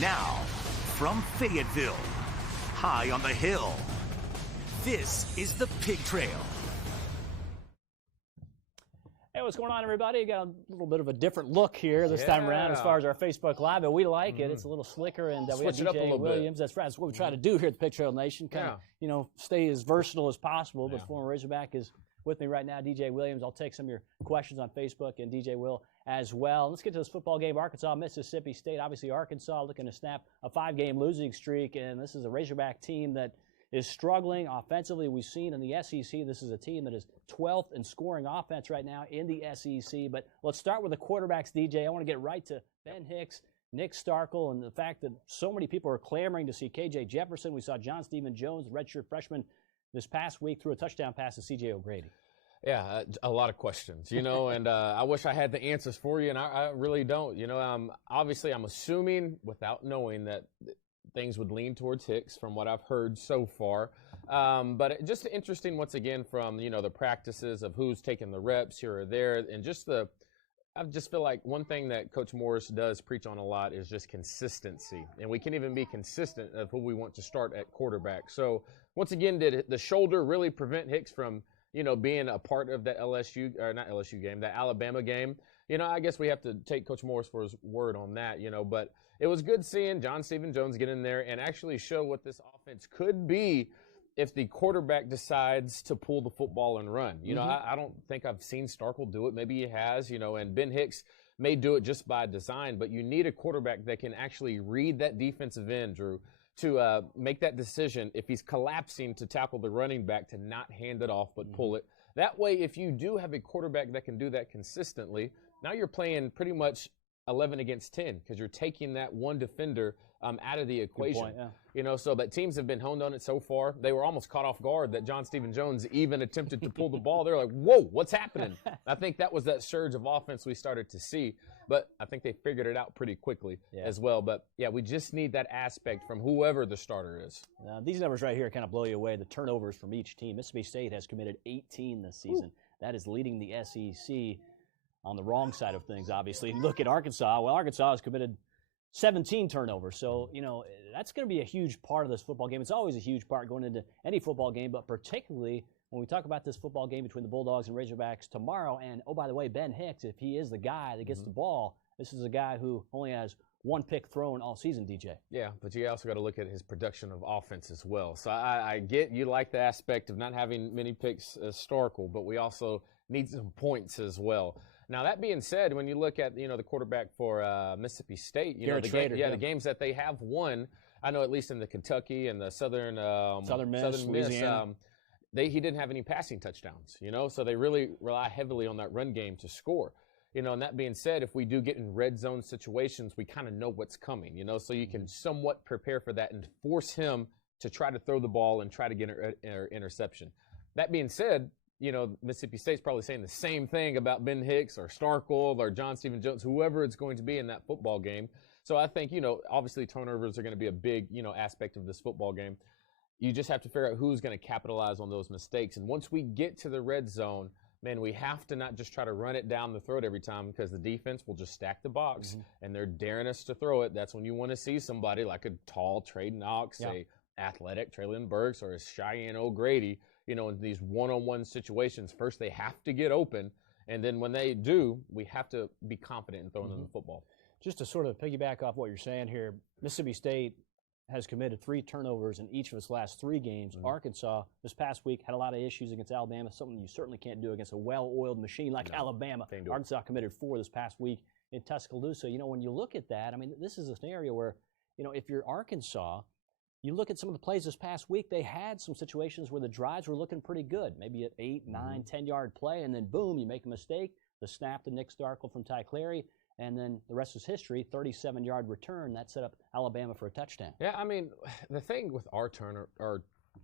Now, from Fayetteville, high on the hill, this is the Pig Trail. Hey, what's going on, everybody? Got a little bit of a different look here this time around as far as our Facebook Live, but we like it. It's a little slicker, and we got DJ Williams. That's right. That's what we try to do here at the Pig Trail Nation. Kind of, stay as versatile as possible. But former Razorback is with me right now, DJ Williams. I'll take some of your questions on Facebook, and DJ will as well. Let's get to this football game. Arkansas, Mississippi State. Obviously, Arkansas looking to snap a 5-game losing streak, and this is a Razorback team that is struggling offensively. We've seen in the SEC, this is a team that is 12th in scoring offense right now in the SEC. But let's start with the quarterbacks, DJ. I want to get right to Ben Hicks, Nick Starkel, and the fact that so many people are clamoring to see KJ Jefferson. We saw John Stephen Jones, the redshirt freshman, this past week threw a touchdown pass to CJ O'Grady. Yeah, a lot of questions, and I wish I had the answers for you, and I really don't. Obviously I'm assuming without knowing that things would lean towards Hicks from what I've heard so far. But just interesting once again from, the practices of who's taking the reps here or there. And I just feel like one thing that Coach Morris does preach on a lot is just consistency. And we can even be consistent of who we want to start at quarterback. So once again, did the shoulder really prevent Hicks from, being a part of that that Alabama game? I guess we have to take Coach Morris for his word on that, but it was good seeing John Stephen Jones get in there and actually show what this offense could be if the quarterback decides to pull the football and run. I don't think I've seen Starkel do it. Maybe he has, and Ben Hicks may do it just by design, but you need a quarterback that can actually read that defensive end, Drew, to make that decision if he's collapsing to tackle the running back to not hand it off but pull it. That way, if you do have a quarterback that can do that consistently, now you're playing pretty much 11 against 10 because you're taking that one defender out of the equation. Good point, so that teams have been honed on it so far. They were almost caught off guard that John Stephen Jones even attempted to pull the ball. They're like, whoa, what's happening? I think that was that surge of offense we started to see, but I think they figured it out pretty quickly as well. But, we just need that aspect from whoever the starter is. These numbers right here kind of blow you away. The turnovers from each team. Mississippi State has committed 18 this season. That is leading the SEC. On the wrong side of things, obviously. Look at Arkansas. Well, Arkansas has committed 17 turnovers. So, that's going to be a huge part of this football game. It's always a huge part going into any football game, but particularly when we talk about this football game between the Bulldogs and Razorbacks tomorrow. And, oh, by the way, Ben Hicks, if he is the guy that gets the ball, this is a guy who only has one pick thrown all season, DJ. Yeah, but you also got to look at his production of offense as well. So I get you like the aspect of not having many picks as Starkel, but we also need some points as well. Now, that being said, when you look at, the quarterback for Mississippi State, the games that they have won, I know at least in the Kentucky and the Southern Miss, he didn't have any passing touchdowns, so they really rely heavily on that run game to score. And that being said, if we do get in red zone situations, we kind of know what's coming, so you can somewhat prepare for that and force him to try to throw the ball and try to get an interception. That being said, Mississippi State's probably saying the same thing about Ben Hicks or Starkel or John Stephen Jones, whoever it's going to be in that football game. So I think, obviously turnovers are going to be a big, aspect of this football game. You just have to figure out who's going to capitalize on those mistakes. And once we get to the red zone, man, we have to not just try to run it down the throat every time because the defense will just stack the box and they're daring us to throw it. That's when you want to see somebody like a tall Trey Knox, a athletic Traylon Burks, or a Cheyenne O'Grady, in these one-on-one situations. First, they have to get open, and then when they do, we have to be confident in throwing them the football. Just to sort of piggyback off what you're saying here, Mississippi State has committed 3 turnovers in each of its last 3 games. Arkansas, this past week, had a lot of issues against Alabama, something you certainly can't do against a well-oiled machine like Alabama. Arkansas committed 4 this past week in Tuscaloosa. When you look at that, this is a scenario where, if you're Arkansas, you look at some of the plays this past week, they had some situations where the drives were looking pretty good, maybe an 8, 9, 10-yard play, and then boom, you make a mistake, the snap to Nick Starkel from Ty Clary, and then the rest is history, 37-yard return. That set up Alabama for a touchdown. Yeah, the thing with our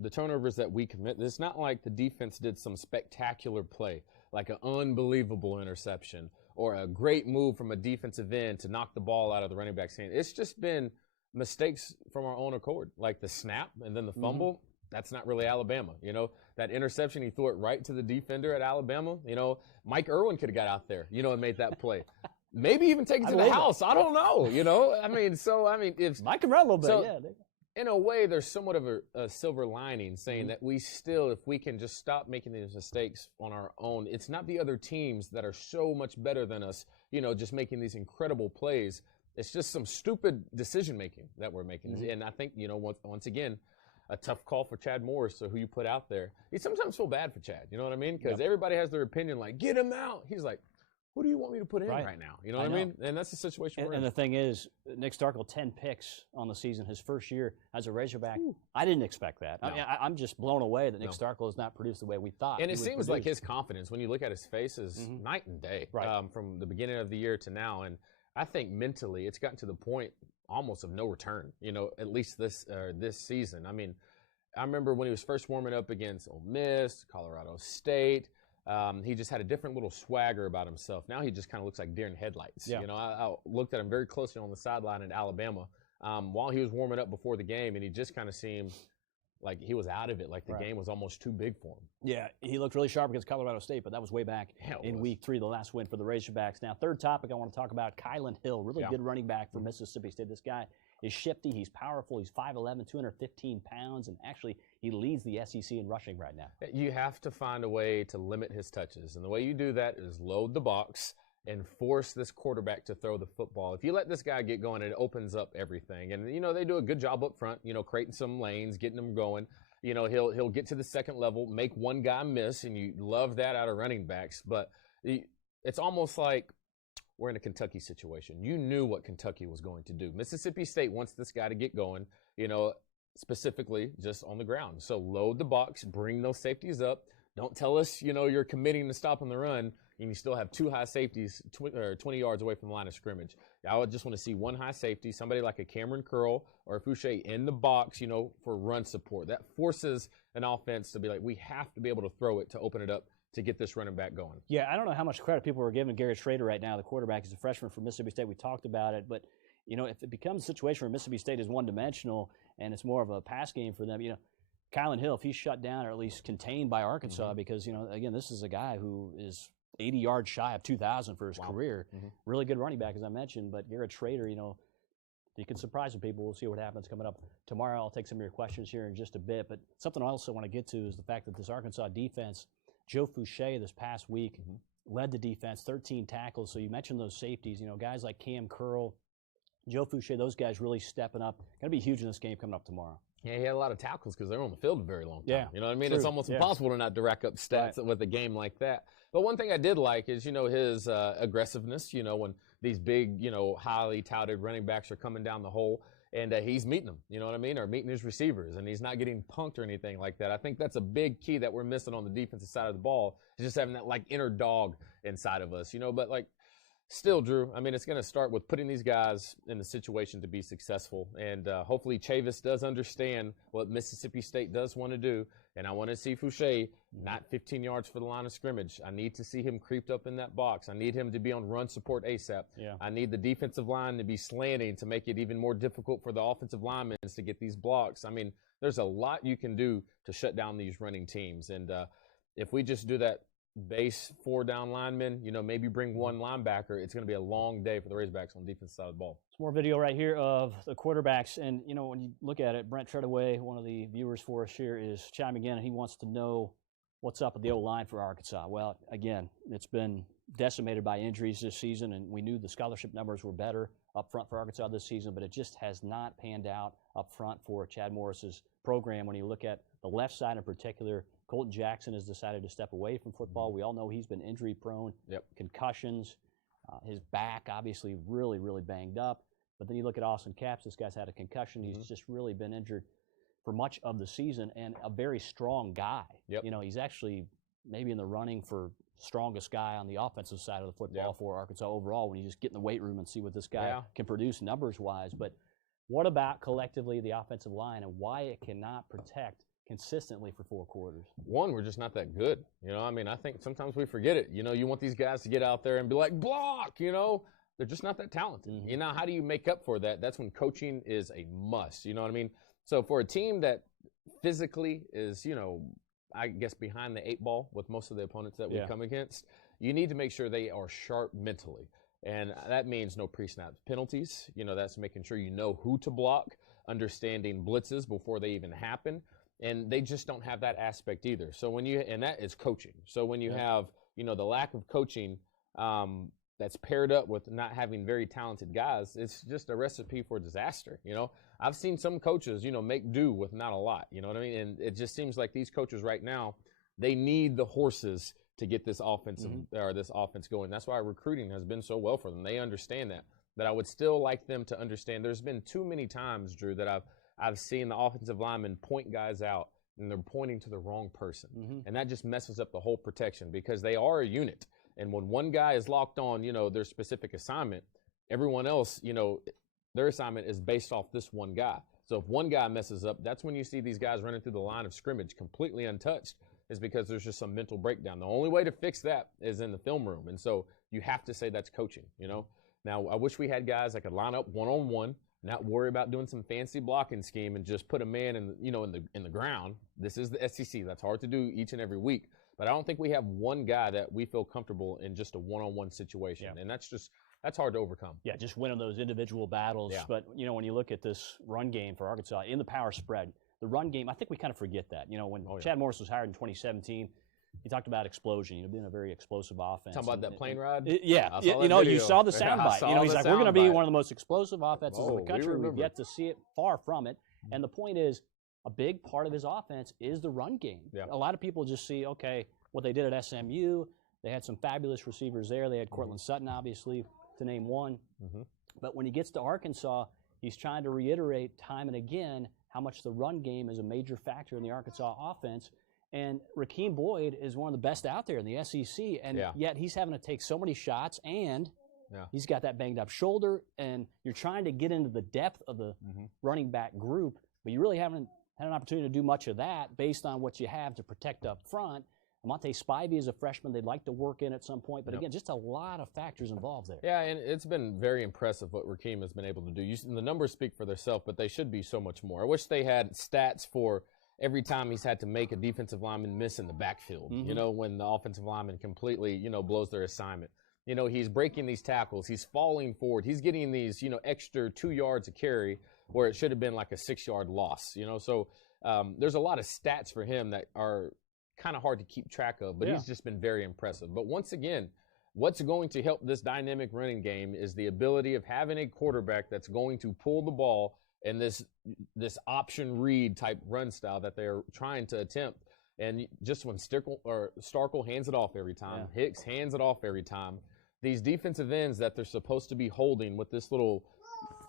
the turnovers that we commit, it's not like the defense did some spectacular play, like an unbelievable interception or a great move from a defensive end to knock the ball out of the running back's hand. It's just been mistakes from our own accord, like the snap and then the fumble. That's not really Alabama. That interception, he threw it right to the defender at Alabama. Mike Irwin could have got out there, and made that play. maybe even take it to the house. I don't know, you know. I mean, if Mike can run a little bit, yeah. In a way, there's somewhat of a silver lining saying that we still, if we can just stop making these mistakes on our own, it's not the other teams that are so much better than us, you know, just making these incredible plays. It's just some stupid decision making that we're making. And I think, you know, once again, a tough call for Chad Morris, so who you put out there. You sometimes feel bad for Chad, you know what I mean? Because everybody has their opinion, like, get him out. He's like, who do you want me to put in right now? You know what I mean? And that's the situation we're in. And the thing is, Nick Starkel, 10 picks on the season, his first year as a Razorback. Ooh. I didn't expect that. No. I'm just blown away that Nick Starkel has not produced the way we thought. And it seems like his confidence, when you look at his face, is night and day from the beginning of the year to now. And I think mentally it's gotten to the point almost of no return, you know, at least this season. I mean, I remember when he was first warming up against Ole Miss, Colorado State, he just had a different little swagger about himself. Now he just kind of looks like deer in headlights. Yeah. You know, I looked at him very closely on the sideline in Alabama while he was warming up before the game, and he just kind of seemed like he was out of it, like the game was almost too big for him. Yeah, he looked really sharp against Colorado State, but that was way back in week 3, the last win for the Razorbacks. Now, third topic I want to talk about, Kylan Hill, really good running back for Mississippi State. This guy is shifty, he's powerful, he's 5'11", 215 pounds, and actually he leads the SEC in rushing right now. You have to find a way to limit his touches, and the way you do that is load the box and force this quarterback to throw the football. If you let this guy get going, it opens up everything. And, you know, they do a good job up front, you know, creating some lanes, getting them going. You know, he'll get to the second level, make one guy miss, and you love that out of running backs. But it's almost like we're in a Kentucky situation. You knew what Kentucky was going to do. Mississippi State wants this guy to get going, you know, specifically just on the ground. So load the box, bring those safeties up. Don't tell us, you know, you're committing to stopping the run, and you still have 2 high safeties 20 yards away from the line of scrimmage. I would just want to see 1 high safety, somebody like a Cameron Curl or a Fouché in the box, you know, for run support. That forces an offense to be like, we have to be able to throw it to open it up to get this running back going. Yeah, I don't know how much credit people are giving Garrett Schrader right now, the quarterback. He's a freshman from Mississippi State. We talked about it, but, you know, if it becomes a situation where Mississippi State is one-dimensional and it's more of a pass game for them, you know, Kylan Hill, if he's shut down or at least contained by Arkansas, because, you know, again, this is a guy who is 80 yards shy of 2,000 for his career. Really good running back, as I mentioned, but Garrett Schrader, you know, he can surprise some people. We'll see what happens coming up tomorrow. I'll take some of your questions here in just a bit, but something I also want to get to is the fact that this Arkansas defense, Joe Fouché this past week led the defense, 13 tackles. So you mentioned those safeties, you know, guys like Cam Curl, Joe Fouché, those guys really stepping up. Going to be huge in this game coming up tomorrow. Yeah, he had a lot of tackles because they were on the field a very long time. Yeah, you know what I mean? True. It's almost impossible to not rack up stats with a game like that. But one thing I did like is, you know, his aggressiveness, you know, when these big, you know, highly touted running backs are coming down the hole and he's meeting them, you know what I mean, or meeting his receivers, and he's not getting punked or anything like that. I think that's a big key that we're missing on the defensive side of the ball, is just having that, like, inner dog inside of us, you know. But, like, still, Drew, I mean, it's going to start with putting these guys in the situation to be successful. And hopefully Chavis does understand what Mississippi State does want to do. And I want to see Fouché not 15 yards for the line of scrimmage. I need to see him creeped up in that box. I need him to be on run support ASAP. Yeah. I need the defensive line to be slanting to make it even more difficult for the offensive linemen to get these blocks. I mean, there's a lot you can do to shut down these running teams. And if we just do that base 4 down linemen, you know, maybe bring 1 linebacker, it's going to be a long day for the Razorbacks on the defensive side of the ball. Some more video right here of the quarterbacks. And, you know, when you look at it, Brent Treadaway, one of the viewers for us here, is chiming in, and he wants to know what's up with the O-line for Arkansas. Well, again, it's been decimated by injuries this season, and we knew the scholarship numbers were better up front for Arkansas this season, but it just has not panned out up front for Chad Morris's program. When you look at the left side in particular, Colton Jackson has decided to step away from football. We all know he's been injury prone, concussions. His back obviously really, really banged up. But then you look at Austin Capps. This guy's had a concussion. He's just really been injured for much of the season, and a very strong guy. You know, he's actually maybe in the running for strongest guy on the offensive side of the football for Arkansas overall, when you just get in the weight room and see what this guy can produce numbers-wise. But what about collectively the offensive line and why it cannot protect consistently for 4 quarters? One, we're just not that good. You know, I mean, I think sometimes we forget it. You know, you want these guys to get out there and be like, block, you know. They're just not that talented. You know, how do you make up for that? That's when coaching is a must. You know what I mean? So for a team that physically is, you know, I guess behind the 8 ball with most of the opponents that we come against, you need to make sure they are sharp mentally. And that means no pre-snap penalties. That's making sure you know who to block, understanding blitzes before they even happen. And they just don't have that aspect either. So and that is coaching. So when you have, the lack of coaching that's paired up with not having very talented guys, it's just a recipe for disaster. I've seen some coaches, make do with not a lot. You know what I mean? And it just seems like these coaches right now, they need the horses to get this offense going. That's why recruiting has been so well for them. They understand that. But I would still like them to understand there's been too many times, Drew, that I've seen the offensive linemen point guys out and they're pointing to the wrong person. And that just messes up the whole protection because they are a unit. And when one guy is locked on, their specific assignment, everyone else, their assignment is based off this one guy. So if one guy messes up, that's when you see these guys running through the line of scrimmage completely untouched, is because there's just some mental breakdown. The only way to fix that is in the film room. And so you have to say that's coaching, Now, I wish we had guys that could line up one-on-one, not worry about doing some fancy blocking scheme and just put a man in the ground. This is the SEC. That's hard to do each and every week. But I don't think we have one guy that we feel comfortable in just a one-on-one situation. Yeah. And that's hard to overcome. Yeah, just winning those individual battles. Yeah. But, when you look at this run game for Arkansas in the power spread, the run game, I think we kind of forget that. When Chad Morris was hired in 2017, he talked about explosion, being a very explosive offense. Talking about that plane ride? You saw the soundbite. He's like, we're going to be one of the most explosive offenses in the country. We've yet to see it, far from it. And the point is, a big part of his offense is the run game. Yeah. A lot of people just see, what they did at SMU. They had some fabulous receivers there. They had Cortland Sutton, obviously, to name one. But when he gets to Arkansas, he's trying to reiterate time and again how much the run game is a major factor in the Arkansas offense. And Rakeem Boyd is one of the best out there in the SEC, and yet he's having to take so many shots, and he's got that banged-up shoulder, and you're trying to get into the depth of the running back group, but you really haven't had an opportunity to do much of that based on what you have to protect up front. Monte Spivey is a freshman they'd like to work in at some point, but again, just a lot of factors involved there. Yeah, and it's been very impressive what Rakeem has been able to do. The numbers speak for themselves, but they should be so much more. I wish they had stats for every time he's had to make a defensive lineman miss in the backfield, when the offensive lineman completely, blows their assignment. He's breaking these tackles. He's falling forward. He's getting these, extra 2 yards a carry where it should have been like a 6-yard loss, So there's a lot of stats for him that are kind of hard to keep track of, but he's just been very impressive. But once again, what's going to help this dynamic running game is the ability of having a quarterback that's going to pull the ball in this option read type run style that they're trying to attempt. And just when Starkel hands it off every time, Hicks hands it off every time, these defensive ends that they're supposed to be holding with this little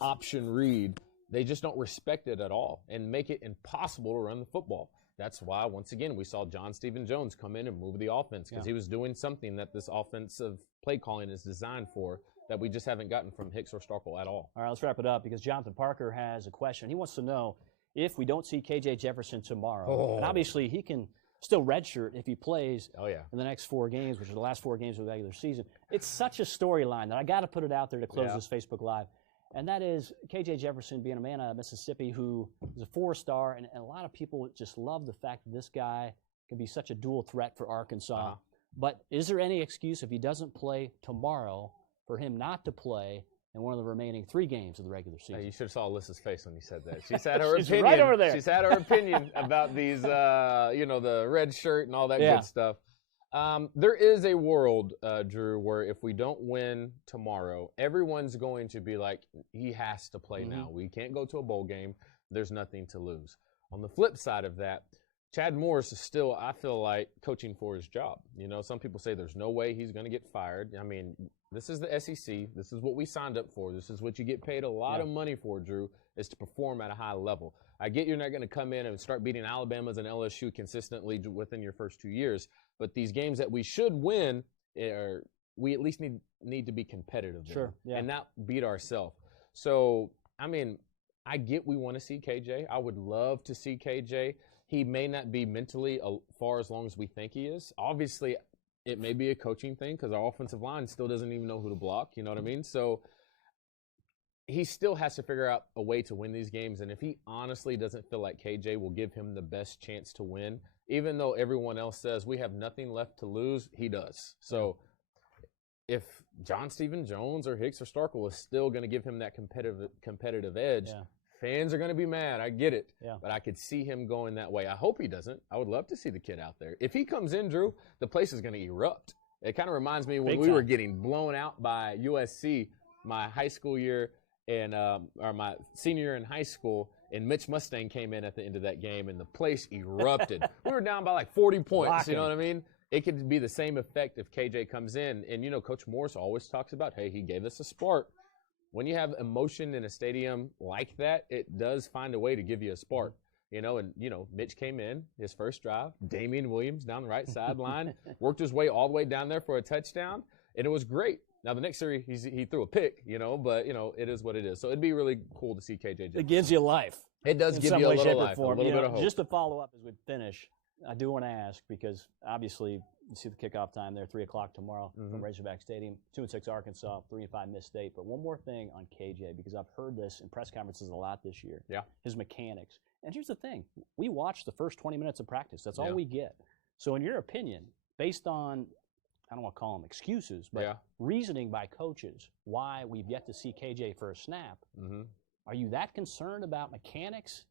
option read, they just don't respect it at all and make it impossible to run the football. That's why, once again, we saw John Stephen Jones come in and move the offense because he was doing something that this offensive play calling is designed for that we just haven't gotten from Hicks or Starkel at all. All right, let's wrap it up because Jonathan Parker has a question. He wants to know if we don't see KJ Jefferson tomorrow, and obviously he can still redshirt if he plays in the next 4 games, which are the last 4 games of the regular season. It's such a storyline that I got to put it out there to close this Facebook Live. And that is KJ Jefferson being a man out of Mississippi who is a 4-star, and a lot of people just love the fact that this guy can be such a dual threat for Arkansas. But is there any excuse if he doesn't play tomorrow for him not to play in one of the remaining 3 games of the regular season? Hey, you should have saw Alyssa's face when you said that. She's had her She's opinion. right over there. She's had her opinion about these, the red shirt and all that good stuff. There is a world, Drew, where if we don't win tomorrow, everyone's going to be like, he has to play now. We can't go to a bowl game. There's nothing to lose. On the flip side of that, Chad Morris is still, I feel like, coaching for his job. Some people say there's no way he's going to get fired. I mean, this is the SEC. This is what we signed up for. This is what you get paid a lot of money for, Drew, is to perform at a high level. I get you're not going to come in and start beating Alabama's and LSU consistently within your first 2 years, but these games that we should win, we at least need to be competitive in and not beat ourselves. So, I mean, I get we want to see KJ. I would love to see KJ. He may not be mentally far as long as we think he is. Obviously, it may be a coaching thing because our offensive line still doesn't even know who to block. You know what I mean? So he still has to figure out a way to win these games. And if he honestly doesn't feel like KJ will give him the best chance to win, even though everyone else says we have nothing left to lose, he does. So if John Stephen Jones or Hicks or Starkle is still going to give him that competitive edge, fans are going to be mad. I get it. Yeah. But I could see him going that way. I hope he doesn't. I would love to see the kid out there. If he comes in, Drew, the place is going to erupt. It kind of reminds me when we were getting blown out by USC my high school year and or my senior year in high school, and Mitch Mustang came in at the end of that game, and the place erupted. We were down by like 40 points, you know what I mean? It could be the same effect if KJ comes in. And, Coach Morris always talks about, hey, he gave us a spark. When you have emotion in a stadium like that, it does find a way to give you a spark. Mitch came in, his first drive, Damian Williams down the right sideline, worked his way all the way down there for a touchdown, and it was great. Now, the next series, he threw a pick, but, it is what it is. So it'd be really cool to see KJ Jefferson. It gives you life. It does give you a little life, a little bit of hope. Just to follow up as we finish, I do want to ask, because obviously you see the kickoff time there, 3 o'clock tomorrow from Razorback Stadium, 2-6 Arkansas, 3-5 Miss State. But one more thing on KJ, because I've heard this in press conferences a lot this year. Yeah. His mechanics. And here's the thing. We watch the first 20 minutes of practice. That's all we get. So in your opinion, based on, I don't want to call them excuses, but reasoning by coaches why we've yet to see KJ for a snap, are you that concerned about mechanics?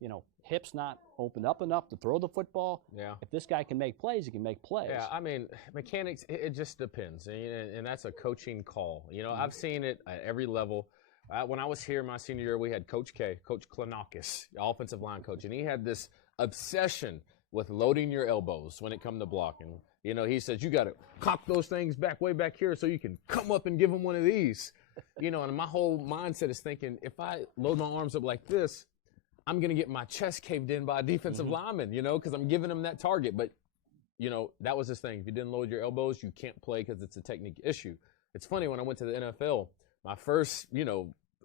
Hips not open up enough to throw the football? Yeah. If this guy can make plays, he can make plays. Yeah, I mean, mechanics, it just depends. And that's a coaching call. I've seen it at every level. When I was here my senior year, we had Coach K, Coach Klanakis, offensive line coach, and he had this obsession with loading your elbows when it come to blocking. He says, you got to cock those things back way back here so you can come up and give them one of these. And my whole mindset is thinking, if I load my arms up like this, I'm going to get my chest caved in by a defensive lineman, because I'm giving him that target. But, that was his thing. If you didn't load your elbows, you can't play because it's a technique issue. It's funny, when I went to the NFL, my first,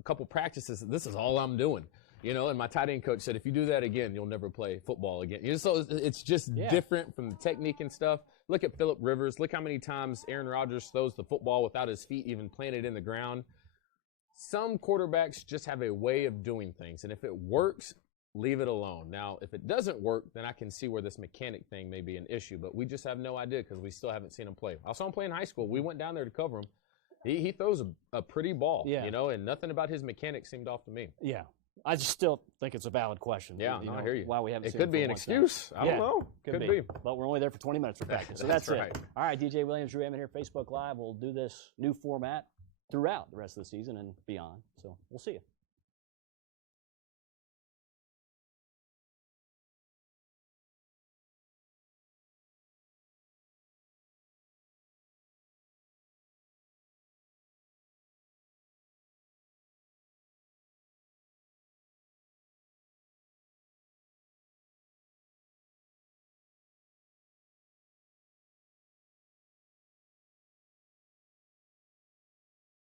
couple practices, this is all I'm doing. And my tight end coach said, if you do that again, you'll never play football again. So it's just different from the technique and stuff. Look at Phillip Rivers. Look how many times Aaron Rodgers throws the football without his feet even planted in the ground. Some quarterbacks just have a way of doing things. And if it works, leave it alone. Now, if it doesn't work, then I can see where this mechanic thing may be an issue. But we just have no idea because we still haven't seen him play. I saw him play in high school. We went down there to cover him. He throws a pretty ball, and nothing about his mechanics seemed off to me. Yeah. I just still think it's a valid question. Yeah, I hear you. Why we haven't it seen could be an excuse. I don't know. Could be. But we're only there for 20 minutes for practice, so that's right. It. All right, DJ Williams, Drew Hammond here, Facebook Live. We'll do this new format throughout the rest of the season and beyond. So we'll see you.